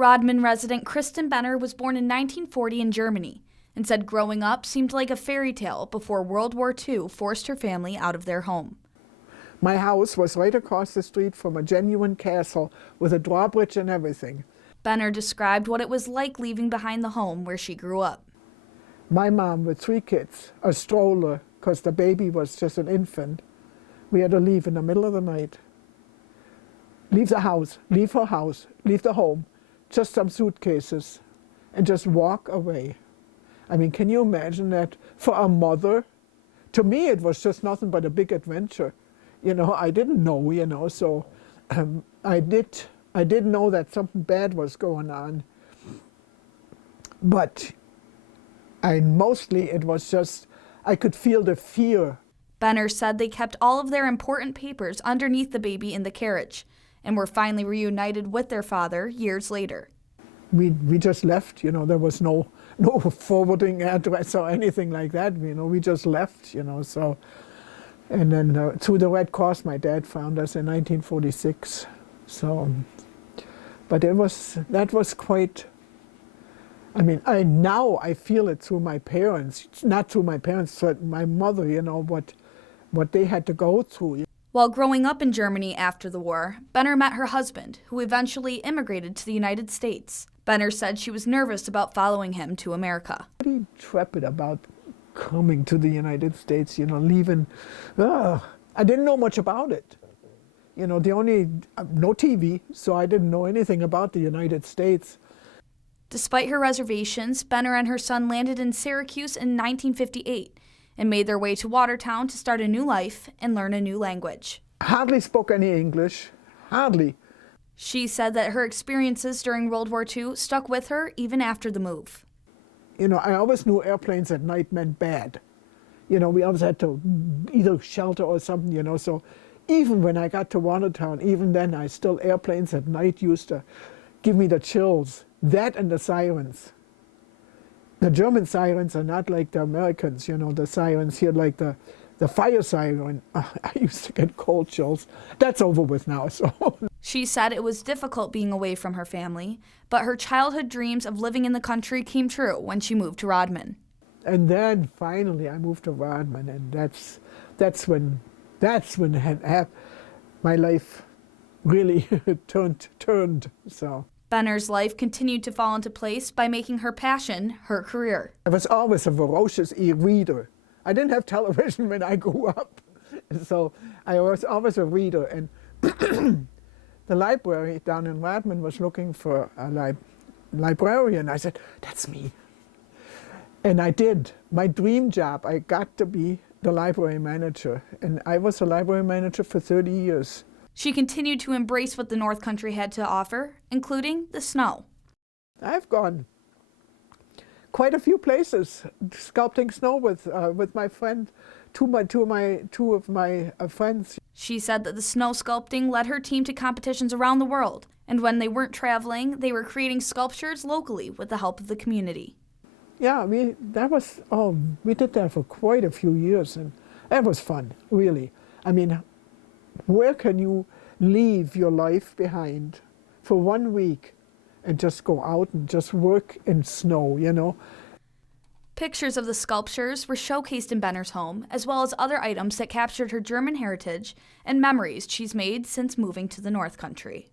Rodman resident Kristin Benner was born in 1940 in Germany and said growing up seemed like a fairy tale before World War II forced her family out of their home. My house was right across the street from a genuine castle with a drawbridge and everything. Benner described what it was like leaving behind the home where she grew up. My mom with 3 kids, a stroller, because the baby was just an infant. We had to leave in the middle of the night. Leave the house, leave her house, leave the home, just some suitcases, and just walk away. I mean, can you imagine that for a mother? To me, it was just nothing but a big adventure. You know, I didn't know, you know, so I did know that something bad was going on. But mostly it was just, I could feel the fear. Benner said they kept all of their important papers underneath the baby in the carriage and were finally reunited with their father years later. We just left, you know, there was no forwarding address or anything like that, you know, we just left, you know, so. And then through the Red Cross, my dad found us in 1946, so. But that was quite, I mean, now I feel it through my parents, not through my parents, but my mother, you know, what they had to go through. While growing up in Germany after the war, Benner met her husband, who eventually immigrated to the United States. Benner said she was nervous about following him to America. Pretty intrepid about coming to the United States, you know, leaving. I didn't know much about it. You know, no TV, so I didn't know anything about the United States. Despite her reservations, Benner and her son landed in Syracuse in 1958 and made their way to Watertown to start a new life and learn a new language. Hardly spoke any English, hardly. She said that her experiences during World War II stuck with her even after the move. You know, I always knew airplanes at night meant bad. You know, we always had to either shelter or something, you know, so even when I got to Watertown, even then airplanes at night used to give me the chills. That and the sirens. The German sirens are not like the Americans, you know, the sirens here, like the fire siren. I used to get cold chills. That's over with now, so. She said it was difficult being away from her family, but her childhood dreams of living in the country came true when she moved to Rodman. And then finally I moved to Rodman, and that's when my life really turned, so. Benner's life continued to fall into place by making her passion her career. I was always a voracious e-reader. I didn't have television when I grew up, so I was always a reader. And the library down in Rodman was looking for a librarian. I said, that's me. And I did. My dream job, I got to be the library manager. And I was a library manager for 30 years. She continued to embrace what the North Country had to offer, including the snow. I've gone quite a few places sculpting snow with my friend, two of my friends. She said that the snow sculpting led her team to competitions around the world, and when they weren't traveling, they were creating sculptures locally with the help of the community. Yeah, we did that for quite a few years, and that was fun, really. I mean, where can you leave your life behind for 1 week and just go out and just work in snow, you know? Pictures of the sculptures were showcased in Benner's home, as well as other items that captured her German heritage and memories she's made since moving to the North Country.